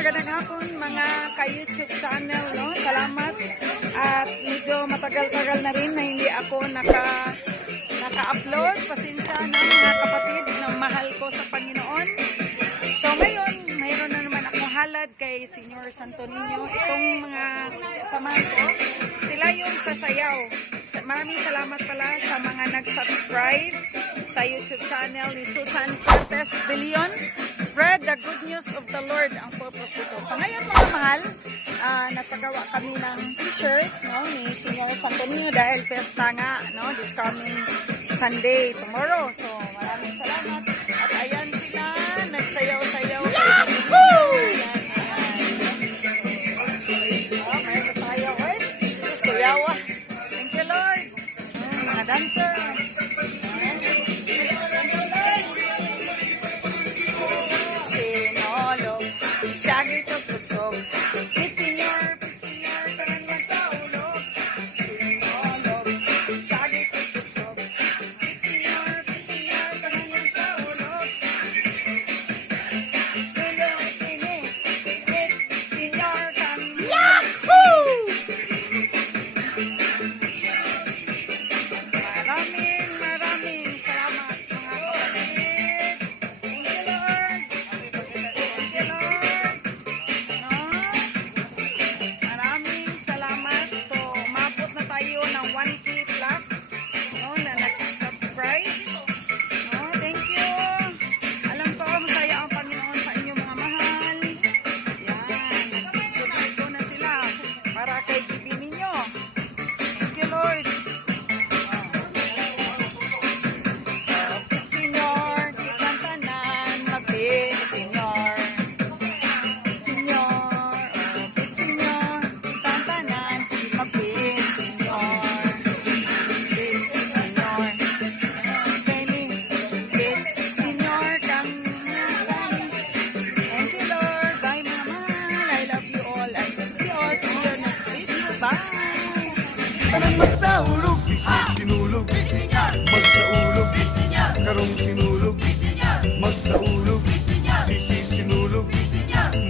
magandang hapon mga ka-YouTube channel, no? Salamat. At medyo matagal-tagal na rin na hindi ako naka-upload. Pasensya na mga kapatid na mahal ko sa Panginoon. So ngayon, mayroon na naman akong halad kay Senior Santo Niño. Itong mga samahan ko, sila yung sasayaw. Maraming salamat pala sa mga nag-subscribe sa YouTube channel ni Susan Cortez Billion. Spread the good news of the Lord ang purpose dito. So ngayon mga mahal, nagpagawa kami ng t-shirt, no, ni Senior Santo Niño dahil fiesta nga, no, this coming Sunday, tomorrow. So maraming salamat. At ayan sila, nagsayaw-sayaw. Yahoo! May sasayaw, eh. Diyos ko, yawa. Thank you, Lord. Mga dancer. Sinolog, siyagi to pusog. Pit Senior, tanan mo sa ulog. Sinolog, siyagi to pusog. Pit Senior, tanan mo sa ulog. Tulog ini, Pit Senior, kan Yahoo! Maraming salamat mga kapatid. Thank you, Lord. Thank you, Lord. No? Maraming salamat. So, umabot na tayo ng 1K plus, no, na nag-subscribe. No, thank you. Alam ko, masaya ang Panginoon sa inyo mga mahal. Yan. Nag-disco na sila para kay bibi ninyo. Thank you, Lord. Tanang magsaulog, sinulog, magsaulog, karong sinulog, magsaulog, sinulog,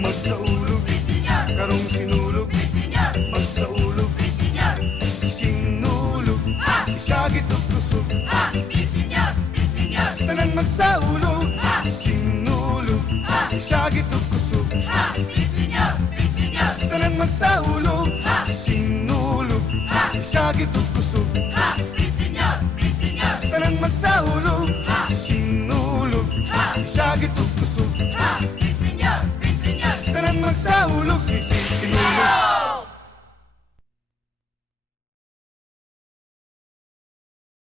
magsaulog, karong sinulog, magsaulog, sinulog, siyagit o kusog. Tanang magsaulog, sinulog, siyagit o kusog. Tanang magsaulog, sinulog, siyagit o kusog. Tanang magsaulog, sinulog, siyagit o kusog. Tanang magsaulog, sinulog.